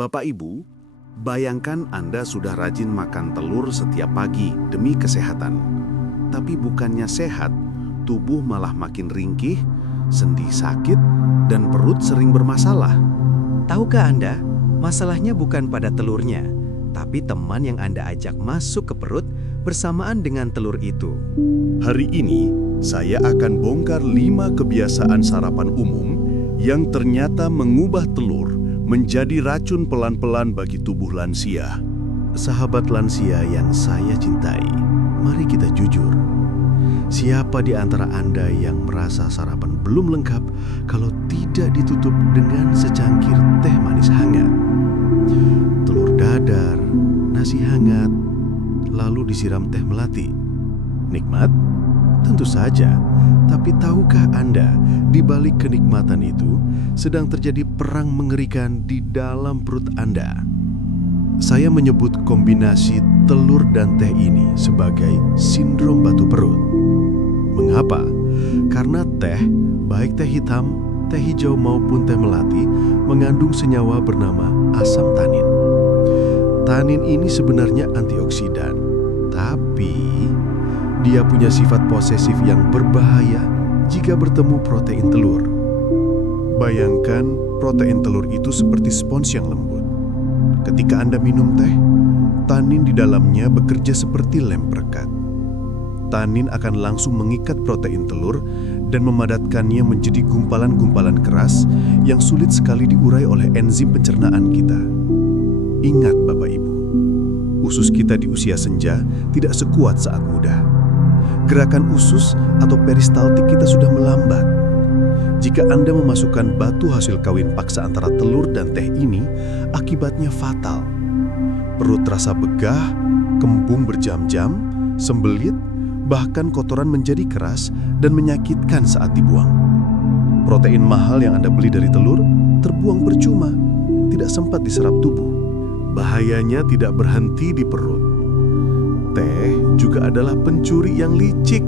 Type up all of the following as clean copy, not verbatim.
Bapak Ibu, bayangkan Anda sudah rajin makan telur setiap pagi demi kesehatan. Tapi bukannya sehat, tubuh malah makin ringkih, sendi sakit, dan perut sering bermasalah. Tahukah Anda, masalahnya bukan pada telurnya, tapi teman yang Anda ajak masuk ke perut bersamaan dengan telur itu. Hari ini, saya akan bongkar 5 kebiasaan sarapan umum yang ternyata mengubah telur menjadi racun pelan-pelan bagi tubuh lansia. Sahabat lansia yang saya cintai, mari kita jujur. Siapa di antara Anda yang merasa sarapan belum lengkap kalau tidak ditutup dengan secangkir teh manis hangat? Telur dadar, nasi hangat, lalu disiram teh melati. Nikmat? Tentu saja. Tapi tahukah Anda, di balik kenikmatan itu sedang terjadi perang mengerikan di dalam perut Anda? Saya menyebut kombinasi telur dan teh ini sebagai sindrom batu perut. Mengapa? Karena teh, baik teh hitam, teh hijau maupun teh melati, mengandung senyawa bernama asam tanin. Tanin ini sebenarnya antioksidan, tapi dia punya sifat posesif yang berbahaya jika bertemu protein telur. Bayangkan protein telur itu seperti spons yang lembut. Ketika Anda minum teh, tanin di dalamnya bekerja seperti lem perekat. Tanin akan langsung mengikat protein telur dan memadatkannya menjadi gumpalan-gumpalan keras yang sulit sekali diurai oleh enzim pencernaan kita. Ingat Bapak Ibu, usus kita di usia senja tidak sekuat saat muda. Gerakan usus atau peristaltik kita sudah melambat. Jika Anda memasukkan batu hasil kawin paksa antara telur dan teh ini, akibatnya fatal. Perut terasa begah, kembung berjam-jam, sembelit, bahkan kotoran menjadi keras dan menyakitkan saat dibuang. Protein mahal yang Anda beli dari telur terbuang percuma, tidak sempat diserap tubuh. Bahayanya tidak berhenti di perut. Teh juga adalah pencuri yang licik.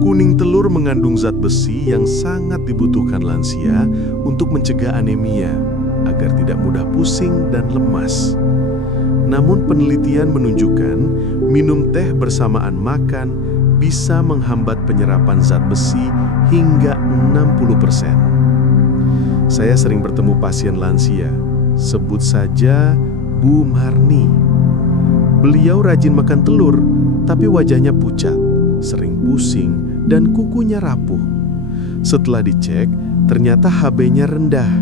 Kuning telur mengandung zat besi yang sangat dibutuhkan lansia untuk mencegah anemia agar tidak mudah pusing dan lemas. Namun penelitian menunjukkan minum teh bersamaan makan bisa menghambat penyerapan zat besi hingga 60%. Saya sering bertemu pasien lansia, sebut saja Bu Marni. Beliau rajin makan telur, tapi wajahnya pucat, sering pusing, dan kukunya rapuh. Setelah dicek, ternyata HB-nya rendah.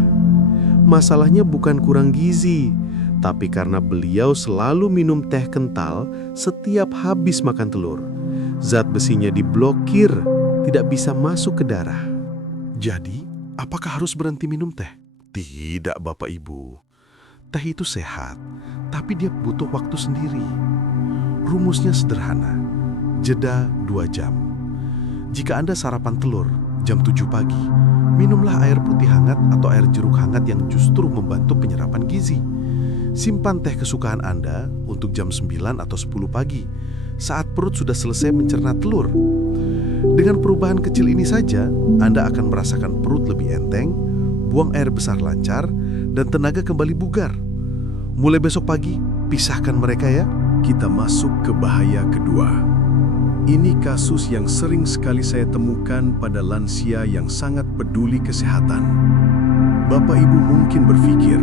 Masalahnya bukan kurang gizi, tapi karena beliau selalu minum teh kental setiap habis makan telur. Zat besinya diblokir, tidak bisa masuk ke darah. Jadi, apakah harus berhenti minum teh? Tidak, Bapak Ibu. Teh itu sehat, tapi dia butuh waktu sendiri. Rumusnya sederhana, jeda 2 jam. Jika Anda sarapan telur jam 7 pagi, minumlah air putih hangat atau air jeruk hangat yang justru membantu penyerapan gizi. Simpan teh kesukaan Anda untuk jam 9 atau 10 pagi, saat perut sudah selesai mencerna telur. Dengan perubahan kecil ini saja, Anda akan merasakan perut lebih enteng, buang air besar lancar, dan tenaga kembali bugar. Mulai besok pagi, pisahkan mereka ya. Kita masuk ke bahaya kedua. Ini kasus yang sering sekali saya temukan pada lansia yang sangat peduli kesehatan. Bapak Ibu mungkin berpikir,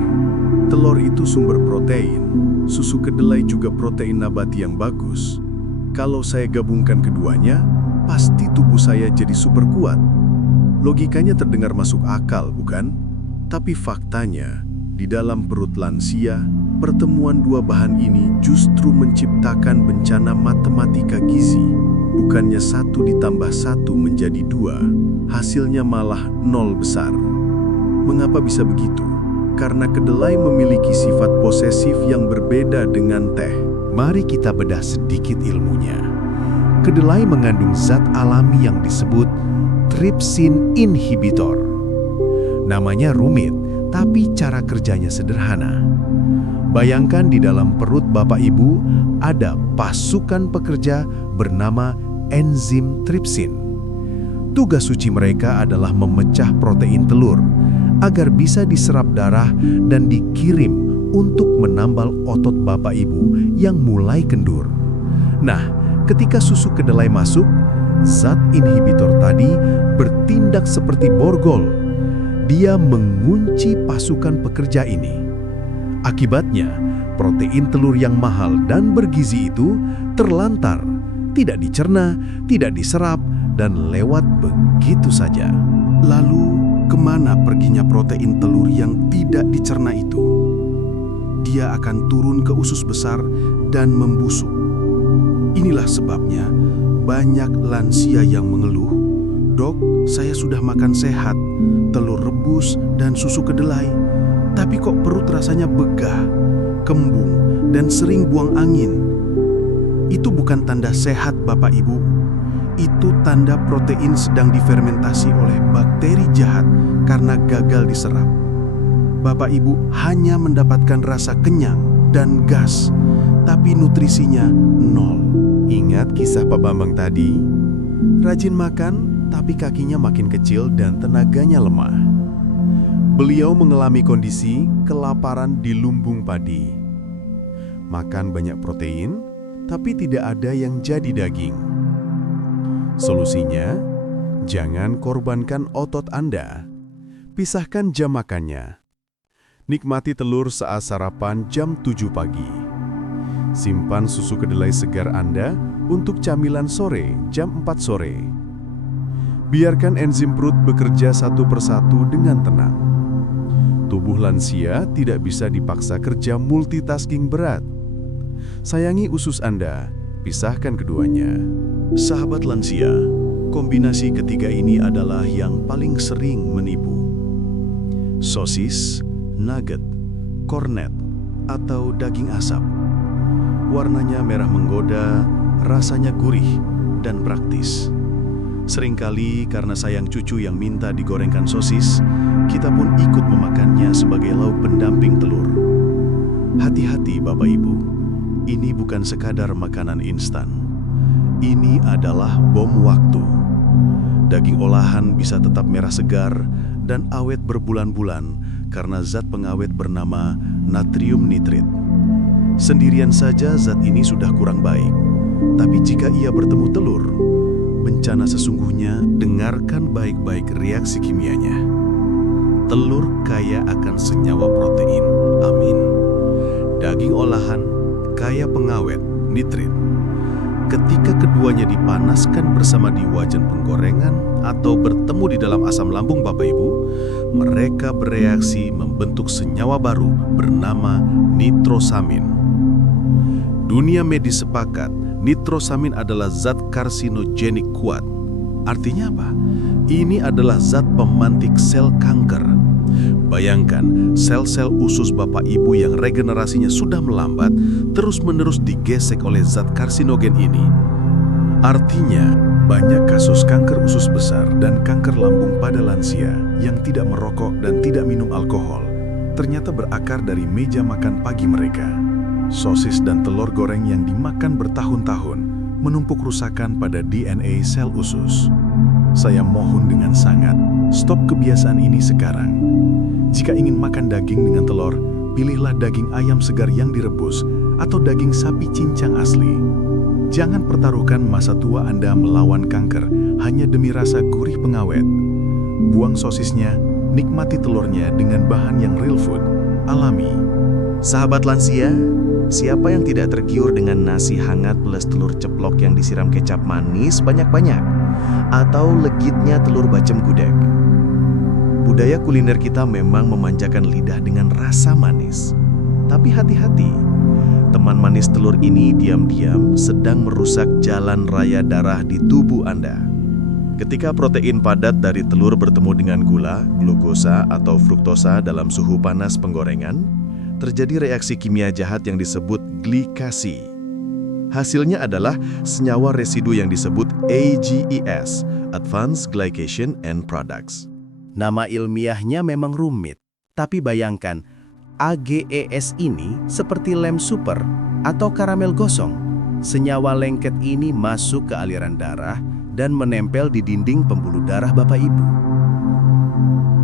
telur itu sumber protein, susu kedelai juga protein nabati yang bagus. Kalau saya gabungkan keduanya, pasti tubuh saya jadi super kuat. Logikanya terdengar masuk akal, bukan? Tapi faktanya, di dalam perut lansia, pertemuan 2 bahan ini justru menciptakan bencana matematika gizi. Bukannya 1 ditambah 1 menjadi 2, hasilnya malah 0 besar. Mengapa bisa begitu? Karena kedelai memiliki sifat posesif yang berbeda dengan teh. Mari kita bedah sedikit ilmunya. Kedelai mengandung zat alami yang disebut trypsin inhibitor. Namanya rumit, tapi cara kerjanya sederhana. Bayangkan di dalam perut Bapak Ibu ada pasukan pekerja bernama enzim tripsin. Tugas suci mereka adalah memecah protein telur agar bisa diserap darah dan dikirim untuk menambal otot bapak ibu yang mulai kendur. Nah, ketika susu kedelai masuk, zat inhibitor tadi bertindak seperti borgol. Dia mengunci pasukan pekerja ini. Akibatnya, protein telur yang mahal dan bergizi itu terlantar, tidak dicerna, tidak diserap, dan lewat begitu saja. Lalu, kemana perginya protein telur yang tidak dicerna itu? Dia akan turun ke usus besar dan membusuk. Inilah sebabnya banyak lansia yang mengeluh, "Dok, saya sudah makan sehat, telur rebus dan susu kedelai, tapi kok perut rasanya begah, kembung, dan sering buang angin." Itu bukan tanda sehat, Bapak Ibu. Itu tanda protein sedang difermentasi oleh bakteri jahat karena gagal diserap. Bapak Ibu hanya mendapatkan rasa kenyang dan gas, tapi nutrisinya nol. Ingat kisah Pak Bambang tadi? Rajin makan, tapi kakinya makin kecil dan tenaganya lemah. Beliau mengalami kondisi kelaparan di lumbung padi. Makan banyak protein, tapi tidak ada yang jadi daging. Solusinya, jangan korbankan otot Anda. Pisahkan jam makannya. Nikmati telur saat sarapan jam 7 pagi. Simpan susu kedelai segar Anda untuk camilan sore jam 4 sore. Biarkan enzim perut bekerja satu persatu dengan tenang. Tubuh lansia tidak bisa dipaksa kerja multitasking berat. Sayangi usus Anda, pisahkan keduanya. Sahabat lansia, kombinasi ketiga ini adalah yang paling sering menipu. Sosis, nugget, kornet, atau daging asap. Warnanya merah menggoda, rasanya gurih, dan praktis. Seringkali karena sayang cucu yang minta digorengkan sosis, kita pun ikut memakannya sebagai lauk pendamping telur. Hati-hati Bapak Ibu, ini bukan sekadar makanan instan. Ini adalah bom waktu. Daging olahan bisa tetap merah segar dan awet berbulan-bulan karena zat pengawet bernama natrium nitrit. Sendirian saja zat ini sudah kurang baik, tapi jika ia bertemu telur, bencana sesungguhnya. Dengarkan baik-baik reaksi kimianya. Telur kaya akan senyawa protein, amin. Daging olahan kaya pengawet, nitrit. Ketika keduanya dipanaskan bersama di wajan penggorengan atau bertemu di dalam asam lambung Bapak Ibu, mereka bereaksi membentuk senyawa baru bernama nitrosamin. Dunia medis sepakat, nitrosamin adalah zat karsinogenik kuat. Artinya apa? Ini adalah zat pemantik sel kanker. Bayangkan, sel-sel usus Bapak Ibu yang regenerasinya sudah melambat, terus-menerus digesek oleh zat karsinogen ini. Artinya, banyak kasus kanker usus besar dan kanker lambung pada lansia yang tidak merokok dan tidak minum alkohol, ternyata berakar dari meja makan pagi mereka. Sosis dan telur goreng yang dimakan bertahun-tahun menumpuk rusakan pada DNA sel usus. Saya mohon dengan sangat, stop kebiasaan ini sekarang. Jika ingin makan daging dengan telur, pilihlah daging ayam segar yang direbus atau daging sapi cincang asli. Jangan pertaruhkan masa tua Anda melawan kanker hanya demi rasa gurih pengawet. Buang sosisnya, nikmati telurnya dengan bahan yang real food, alami. Sahabat lansia, siapa yang tidak tergiur dengan nasi hangat plus telur ceplok yang disiram kecap manis banyak-banyak? Atau legitnya telur bacem gudeg? Budaya kuliner kita memang memanjakan lidah dengan rasa manis. Tapi hati-hati, teman manis telur ini diam-diam sedang merusak jalan raya darah di tubuh Anda. Ketika protein padat dari telur bertemu dengan gula, glukosa, atau fruktosa dalam suhu panas penggorengan, terjadi reaksi kimia jahat yang disebut glikasi. Hasilnya adalah senyawa residu yang disebut AGEs, Advanced Glycation End Products. Nama ilmiahnya memang rumit, tapi bayangkan, AGEs ini seperti lem super atau karamel gosong. Senyawa lengket ini masuk ke aliran darah dan menempel di dinding pembuluh darah Bapak Ibu.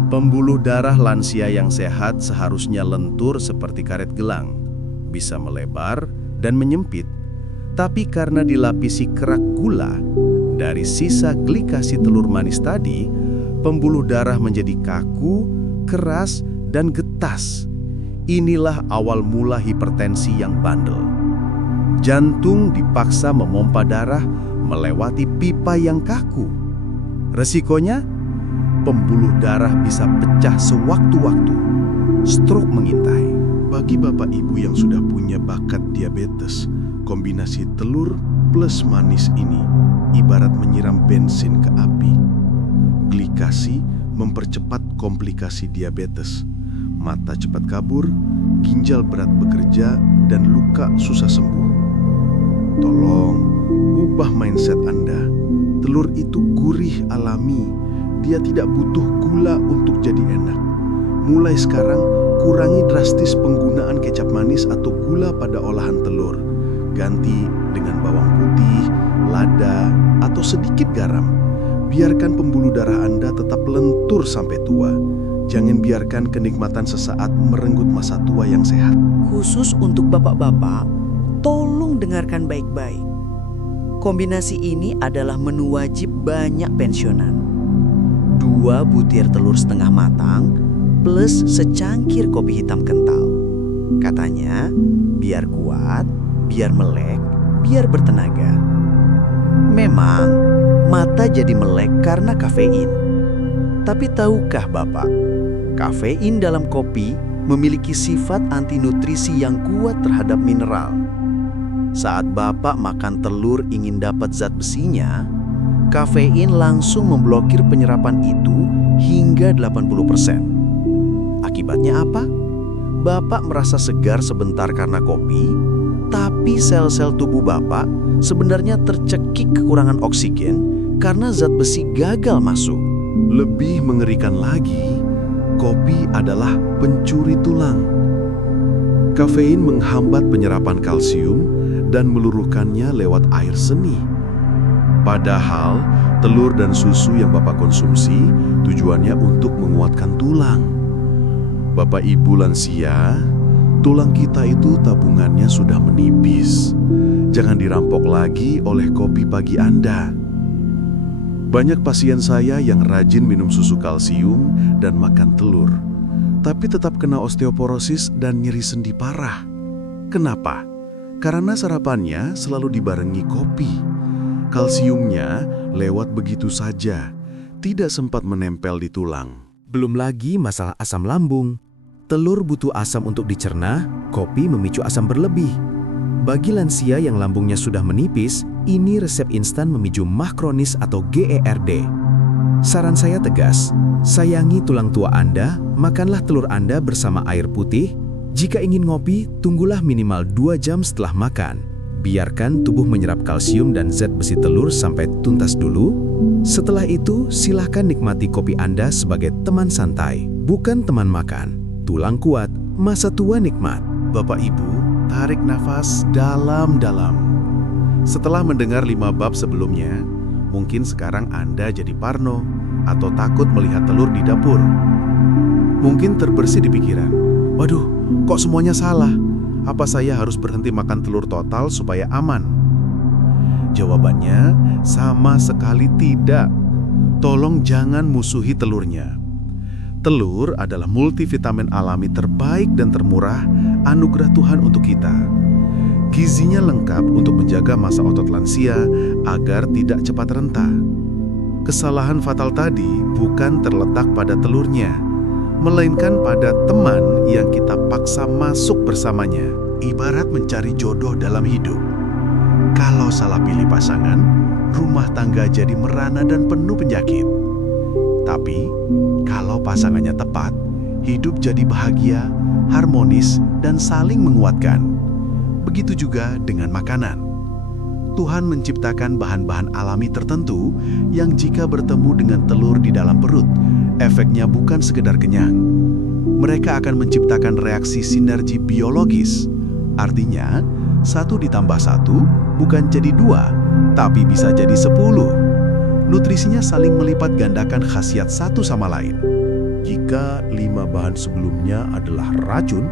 Pembuluh darah lansia yang sehat seharusnya lentur seperti karet gelang, bisa melebar dan menyempit, tapi karena dilapisi kerak gula dari sisa glikasi telur manis tadi, pembuluh darah menjadi kaku, keras, dan getas. Inilah awal mula hipertensi yang bandel. Jantung dipaksa memompa darah melewati pipa yang kaku. Resikonya, pembuluh darah bisa pecah sewaktu-waktu. Stroke mengintai. Bagi Bapak Ibu yang sudah punya bakat diabetes, kombinasi telur plus manis ini ibarat menyiram bensin ke api. Glikasi mempercepat komplikasi diabetes. Mata cepat kabur, ginjal berat bekerja, dan luka susah sembuh. Tolong, ubah mindset Anda. Telur itu gurih alami. Dia tidak butuh gula untuk jadi enak. Mulai sekarang, kurangi drastis penggunaan kecap manis atau gula pada olahan telur. Ganti dengan bawang putih, lada, atau sedikit garam. Biarkan pembuluh darah Anda tetap lentur sampai tua. Jangan biarkan kenikmatan sesaat merenggut masa tua yang sehat. Khusus untuk bapak-bapak, tolong dengarkan baik-baik. Kombinasi ini adalah menu wajib banyak pensiunan. 2 butir telur setengah matang plus secangkir kopi hitam kental. Katanya, biar kuat, biar melek, biar bertenaga. Memang, mata jadi melek karena kafein. Tapi tahukah Bapak, kafein dalam kopi memiliki sifat anti nutrisi yang kuat terhadap mineral. Saat Bapak makan telur ingin dapat zat besinya, kafein langsung memblokir penyerapan itu hingga 80%. Akibatnya apa? Bapak merasa segar sebentar karena kopi, tapi sel-sel tubuh Bapak sebenarnya tercekik kekurangan oksigen karena zat besi gagal masuk. Lebih mengerikan lagi, kopi adalah pencuri tulang. Kafein menghambat penyerapan kalsium dan meluruhkannya lewat air seni. Padahal, telur dan susu yang Bapak konsumsi tujuannya untuk menguatkan tulang. Bapak Ibu lansia, tulang kita itu tabungannya sudah menipis. Jangan dirampok lagi oleh kopi pagi Anda. Banyak pasien saya yang rajin minum susu kalsium dan makan telur, tapi tetap kena osteoporosis dan nyeri sendi parah. Kenapa? Karena sarapannya selalu dibarengi kopi. Kalsiumnya lewat begitu saja, tidak sempat menempel di tulang. Belum lagi masalah asam lambung. Telur butuh asam untuk dicerna, kopi memicu asam berlebih. Bagi lansia yang lambungnya sudah menipis, ini resep instan memicu MAH kronis atau GERD. Saran saya tegas, sayangi tulang tua Anda, makanlah telur Anda bersama air putih. Jika ingin ngopi, tunggulah minimal 2 jam setelah makan. Biarkan tubuh menyerap kalsium dan zat besi telur sampai tuntas dulu. Setelah itu, silahkan nikmati kopi Anda sebagai teman santai, bukan teman makan. Tulang kuat, masa tua nikmat. Bapak Ibu, tarik nafas dalam-dalam. Setelah mendengar 5 bab sebelumnya, mungkin sekarang Anda jadi parno atau takut melihat telur di dapur. Mungkin terbersih di pikiran, waduh, kok semuanya salah? Apa saya harus berhenti makan telur total supaya aman? Jawabannya, sama sekali tidak. Tolong jangan musuhi telurnya. Telur adalah multivitamin alami terbaik dan termurah, anugerah Tuhan untuk kita. Gizinya lengkap untuk menjaga masa otot lansia agar tidak cepat renta. Kesalahan fatal tadi bukan terletak pada telurnya, melainkan pada teman yang kita paksa masuk bersamanya. Ibarat mencari jodoh dalam hidup. Kalau salah pilih pasangan, rumah tangga jadi merana dan penuh penyakit. Tapi, kalau pasangannya tepat, hidup jadi bahagia, harmonis, dan saling menguatkan. Begitu juga dengan makanan. Tuhan menciptakan bahan-bahan alami tertentu yang jika bertemu dengan telur di dalam perut, efeknya bukan sekedar kenyang. Mereka akan menciptakan reaksi sinergi biologis. Artinya, 1 ditambah 1 bukan jadi 2, tapi bisa jadi 10. Nutrisinya saling melipat gandakan khasiat satu sama lain. Jika 5 bahan sebelumnya adalah racun,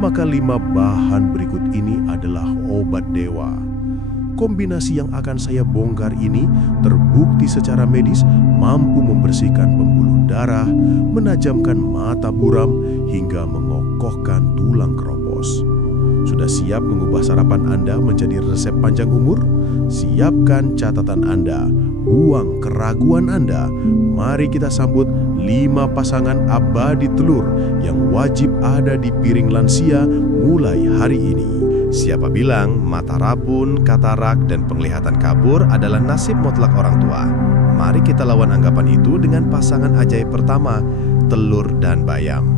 maka 5 bahan berikut ini adalah obat dewa. Kombinasi yang akan saya bongkar ini terbukti secara medis mampu membersihkan pembuluh darah, menajamkan mata buram, hingga mengokohkan tulang keropos. Sudah siap mengubah sarapan Anda menjadi resep panjang umur? Siapkan catatan Anda, buang keraguan Anda. Mari kita sambut 5 pasangan abadi telur yang wajib ada di piring lansia mulai hari ini. Siapa bilang mata rabun, katarak, dan penglihatan kabur adalah nasib mutlak orang tua? Mari kita lawan anggapan itu dengan pasangan ajaib pertama, telur dan bayam.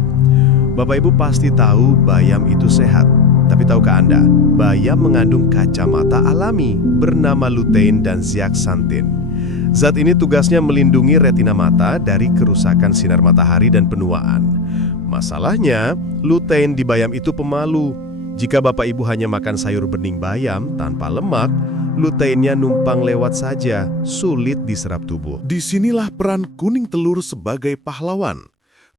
Bapak Ibu pasti tahu bayam itu sehat. Tapi tahukah Anda, bayam mengandung kacamata alami bernama lutein dan zeaxanthin. Zat ini tugasnya melindungi retina mata dari kerusakan sinar matahari dan penuaan. Masalahnya, lutein di bayam itu pemalu. Jika Bapak Ibu hanya makan sayur bening bayam tanpa lemak, luteinnya numpang lewat saja, sulit diserap tubuh. Disinilah peran kuning telur sebagai pahlawan.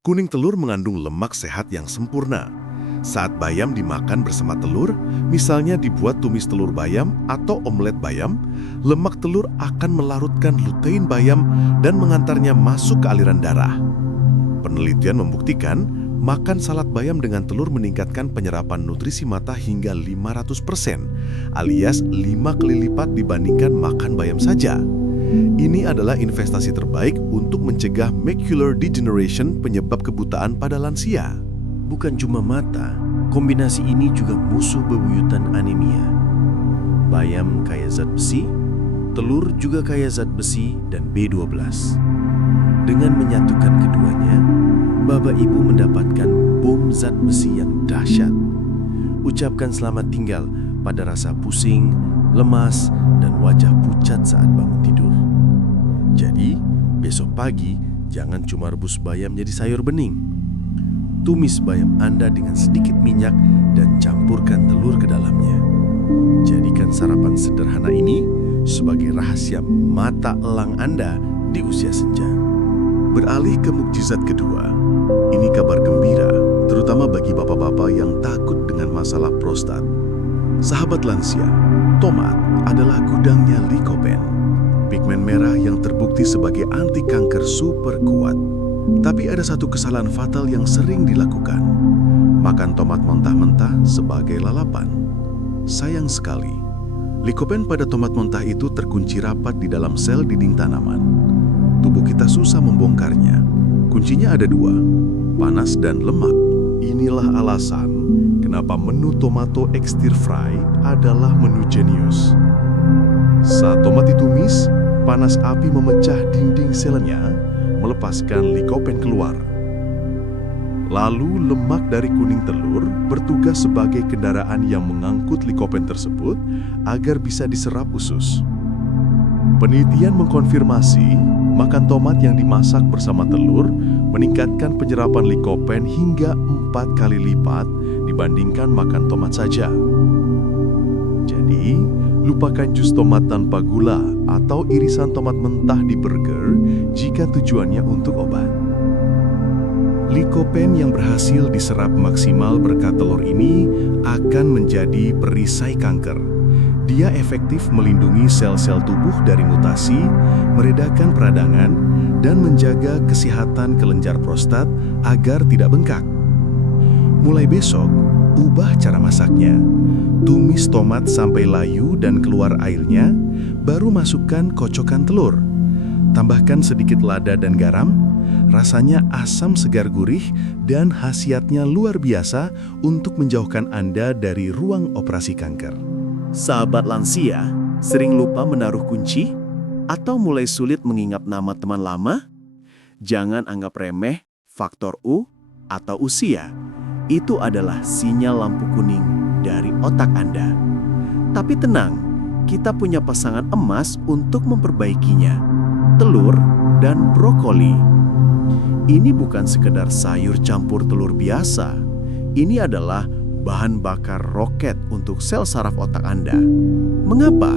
Kuning telur mengandung lemak sehat yang sempurna. Saat bayam dimakan bersama telur, misalnya dibuat tumis telur bayam atau omelet bayam, lemak telur akan melarutkan lutein bayam dan mengantarnya masuk ke aliran darah. Penelitian membuktikan, makan salad bayam dengan telur meningkatkan penyerapan nutrisi mata hingga 500%, alias 5 kali lipat dibandingkan makan bayam saja. Ini adalah investasi terbaik untuk mencegah macular degeneration, penyebab kebutaan pada lansia. Bukan cuma mata, kombinasi ini juga musuh bebuyutan anemia. Bayam kaya zat besi, telur juga kaya zat besi dan B12. Dengan menyatukan keduanya, Bapak Ibu mendapatkan bom zat besi yang dahsyat. Ucapkan selamat tinggal pada rasa pusing, lemas, dan wajah pucat saat bangun tidur. Jadi, besok pagi jangan cuma rebus bayam jadi sayur bening. Tumis bayam Anda dengan sedikit minyak dan campurkan telur ke dalamnya. Jadikan sarapan sederhana ini sebagai rahasia mata elang Anda di usia senja. Beralih ke mukjizat kedua, ini kabar gembira, terutama bagi bapak-bapak yang takut dengan masalah prostat. Sahabat lansia, tomat adalah gudangnya lycopene, pigmen merah yang terbukti sebagai anti kanker super kuat. Tapi ada satu kesalahan fatal yang sering dilakukan, makan tomat mentah-mentah sebagai lalapan. Sayang sekali, lycopene pada tomat mentah itu terkunci rapat di dalam sel dinding tanaman. Tubuh kita susah membongkarnya. Kuncinya ada 2, panas dan lemak. Inilah alasan kenapa menu tomato egg stir fry adalah menu jenius. Saat tomat ditumis, panas api memecah dinding selnya, melepaskan lycopene keluar. Lalu lemak dari kuning telur bertugas sebagai kendaraan yang mengangkut lycopene tersebut agar bisa diserap usus. Penelitian mengkonfirmasi makan tomat yang dimasak bersama telur meningkatkan penyerapan lycopene hingga 4 kali lipat dibandingkan makan tomat saja. Jadi, lupakan jus tomat tanpa gula atau irisan tomat mentah di burger jika tujuannya untuk obat. Lycopene yang berhasil diserap maksimal berkat telur ini akan menjadi perisai kanker. Dia efektif melindungi sel-sel tubuh dari mutasi, meredakan peradangan, dan menjaga kesehatan kelenjar prostat agar tidak bengkak. Mulai besok, ubah cara masaknya. Tumis tomat sampai layu dan keluar airnya, baru masukkan kocokan telur. Tambahkan sedikit lada dan garam, rasanya asam segar gurih dan khasiatnya luar biasa untuk menjauhkan Anda dari ruang operasi kanker. Sahabat lansia, sering lupa menaruh kunci? Atau mulai sulit mengingat nama teman lama? Jangan anggap remeh faktor U atau usia. Itu adalah sinyal lampu kuning dari otak Anda. Tapi tenang, kita punya pasangan emas untuk memperbaikinya. Telur dan brokoli. Ini bukan sekedar sayur campur telur biasa. Ini adalah bahan bakar roket untuk sel saraf otak Anda. Mengapa?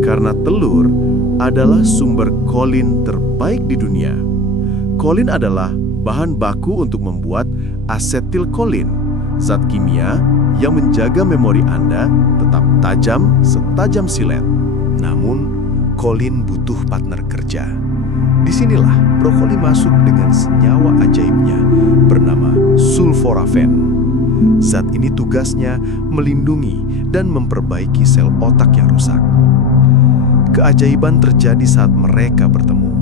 Karena telur adalah sumber kolin terbaik di dunia. Kolin adalah bahan baku untuk membuat asetilkolin, zat kimia yang menjaga memori Anda tetap tajam setajam silet. Namun, kolin butuh partner kerja. Disinilah brokoli masuk dengan senyawa ajaibnya bernama sulforafen. Zat ini tugasnya melindungi dan memperbaiki sel otak yang rusak. Keajaiban terjadi saat mereka bertemu.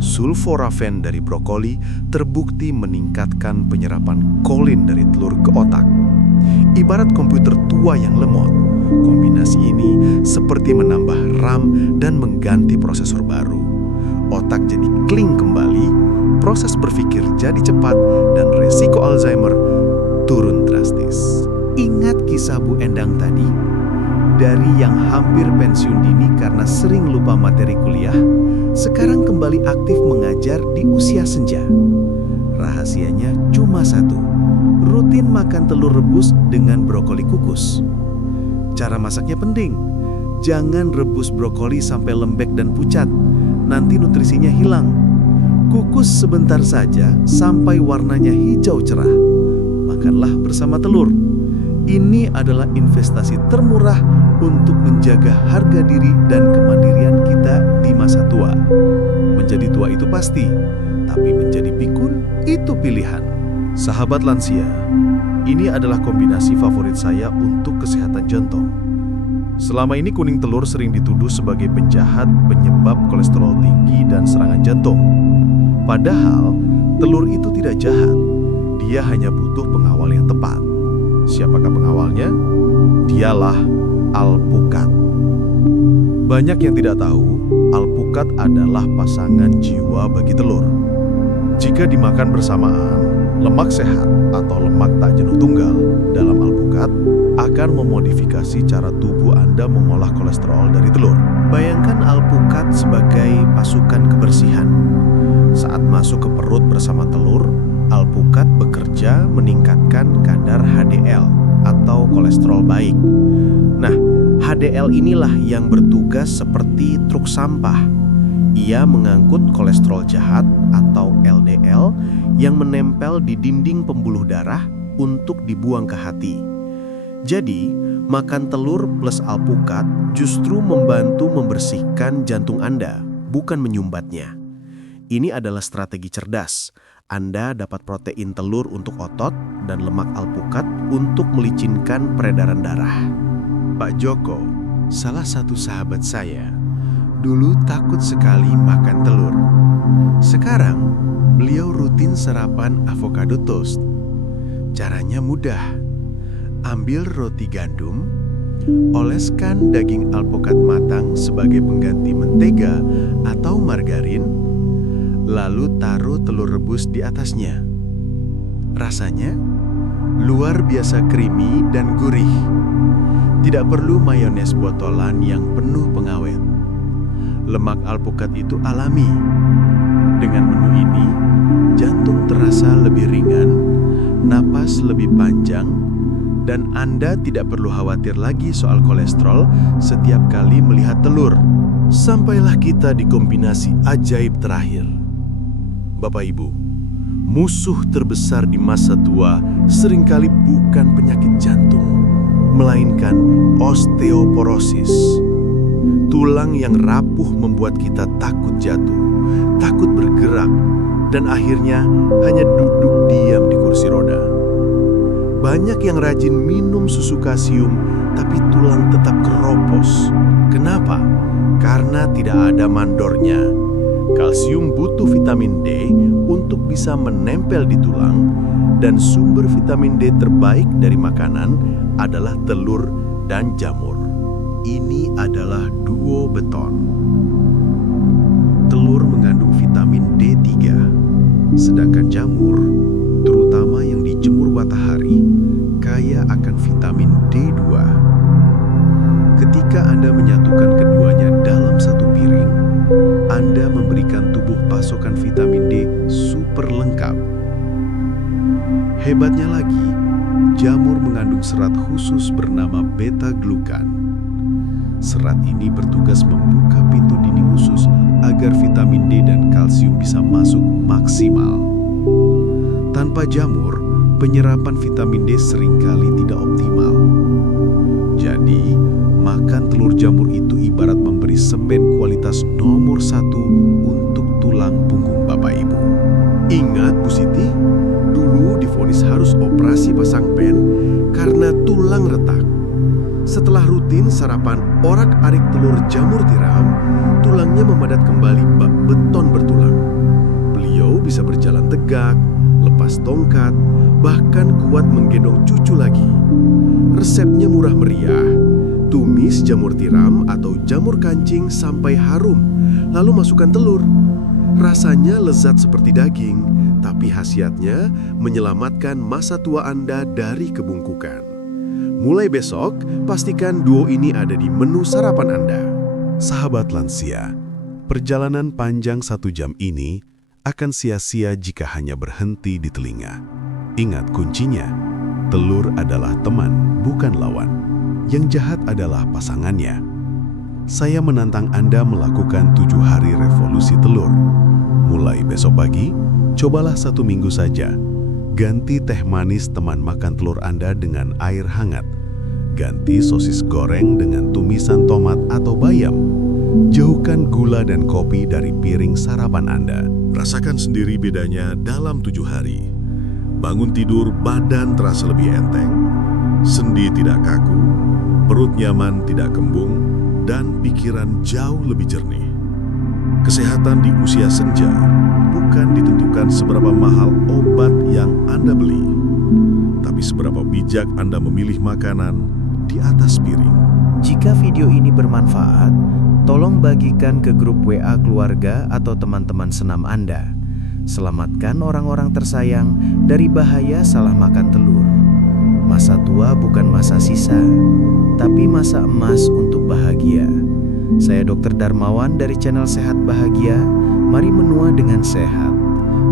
Sulforafen dari brokoli terbukti meningkatkan penyerapan kolin dari telur ke otak. Ibarat komputer tua yang lemot, kombinasi ini seperti menambah RAM dan mengganti prosesor baru. Otak jadi kling kembali, proses berpikir jadi cepat, dan resiko Alzheimer turun drastis. Ingat kisah Bu Endang tadi? Dari yang hampir pensiun dini karena sering lupa materi kuliah, sekarang kembali aktif mengajar di usia senja. Rahasianya cuma satu, rutin makan telur rebus dengan brokoli kukus. Cara masaknya penting, jangan rebus brokoli sampai lembek dan pucat, nanti nutrisinya hilang. Kukus sebentar saja sampai warnanya hijau cerah. Makanlah bersama telur. Ini adalah investasi termurah untuk menjaga harga diri dan kemandirian kita di masa tua. Menjadi tua itu pasti, tapi menjadi pikun itu pilihan. Sahabat lansia, ini adalah kombinasi favorit saya untuk kesehatan jantung. Selama ini kuning telur sering dituduh sebagai penjahat penyebab kolesterol tinggi dan serangan jantung. Padahal, telur itu tidak jahat. Dia hanya butuh pengawal yang tepat. Siapakah pengawalnya? Dialah alpukat. Banyak yang tidak tahu, alpukat adalah pasangan jiwa bagi telur. Jika dimakan bersamaan, lemak sehat atau lemak tak jenuh tunggal dalam alpukat akan memodifikasi cara tubuh Anda mengolah kolesterol dari telur. Bayangkan alpukat sebagai pasukan kebersihan. Saat masuk ke perut bersama telur, alpukat bekerja meningkatkan kadar HDL atau kolesterol baik. Nah, HDL inilah yang bertugas seperti truk sampah. Ia mengangkut kolesterol jahat atau LDL yang menempel di dinding pembuluh darah untuk dibuang ke hati. Jadi, makan telur plus alpukat justru membantu membersihkan jantung Anda, bukan menyumbatnya. Ini adalah strategi cerdas. Anda dapat protein telur untuk otot dan lemak alpukat untuk melicinkan peredaran darah. Pak Joko, salah satu sahabat saya, dulu takut sekali makan telur. Sekarang, beliau rutin sarapan avocado toast. Caranya mudah. Ambil roti gandum, oleskan daging alpukat matang sebagai pengganti mentega atau margarin, lalu taruh telur rebus di atasnya. Rasanya luar biasa creamy dan gurih. Tidak perlu mayones botolan yang penuh pengawet. Lemak alpukat itu alami. Dengan menu ini, jantung terasa lebih ringan, napas lebih panjang, dan Anda tidak perlu khawatir lagi soal kolesterol setiap kali melihat telur. Sampailah kita di kombinasi ajaib terakhir. Bapak Ibu, musuh terbesar di masa tua seringkali bukan penyakit jantung, melainkan osteoporosis. Tulang yang rapuh membuat kita takut jatuh, takut bergerak, dan akhirnya hanya duduk diam di kursi roda. Banyak yang rajin minum susu kalsium, tapi tulang tetap keropos. Kenapa? Karena tidak ada mandornya. Kalsium butuh vitamin D untuk bisa menempel di tulang, dan sumber vitamin D terbaik dari makanan adalah telur dan jamur. Ini adalah duo beton. Telur mengandung vitamin D3, sedangkan jamur, terutama yang dijemur matahari, kaya akan vitamin D2. Ketika Anda menyatukan keduanya dalam satu piring, Anda memberikan tubuh pasokan vitamin D super lengkap. Hebatnya lagi, jamur mengandung serat khusus bernama beta-glukan. Serat ini bertugas membuka pintu dinding usus agar vitamin D dan kalsium bisa masuk maksimal. Tanpa jamur, penyerapan vitamin D seringkali tidak optimal. Jadi, makan telur jamur itu ibarat memberi semen kualitas nomor 1 untuk tulang punggung Bapak Ibu. Ingat Bu Siti, dulu divonis harus operasi pasang pen karena tulang retak. Setelah rutin sarapan orak-arik telur jamur tiram, tulangnya memadat kembali bak beton bertulang. Beliau bisa berjalan tegak, lepas tongkat, bahkan kuat menggendong cucu lagi. Resepnya murah meriah. Tumis jamur tiram atau jamur kancing sampai harum, lalu masukkan telur. Rasanya lezat seperti daging, tapi khasiatnya menyelamatkan masa tua Anda dari kebungkukan. Mulai besok, pastikan duo ini ada di menu sarapan Anda. Sahabat lansia, perjalanan panjang 1 jam ini akan sia-sia jika hanya berhenti di telinga. Ingat kuncinya, telur adalah teman, bukan lawan. Yang jahat adalah pasangannya. Saya menantang Anda melakukan 7 hari revolusi telur. Mulai besok pagi, cobalah 1 minggu saja. Ganti teh manis teman makan telur Anda dengan air hangat. Ganti sosis goreng dengan tumisan tomat atau bayam. Jauhkan gula dan kopi dari piring sarapan Anda. Rasakan sendiri bedanya dalam 7 hari. Bangun tidur, badan terasa lebih enteng, sendi tidak kaku, perut nyaman tidak kembung, dan pikiran jauh lebih jernih. Kesehatan di usia senja bukan ditentukan seberapa mahal obat yang Anda beli, tapi seberapa bijak Anda memilih makanan di atas piring. Jika video ini bermanfaat, tolong bagikan ke grup WA keluarga atau teman-teman senam Anda. Selamatkan orang-orang tersayang dari bahaya salah makan telur. Masa tua bukan masa sisa, tapi masa emas untuk bahagia. Saya Dr. Darmawan dari channel Sehat Bahagia. Mari menua dengan sehat.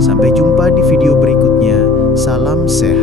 Sampai jumpa di video berikutnya. Salam sehat.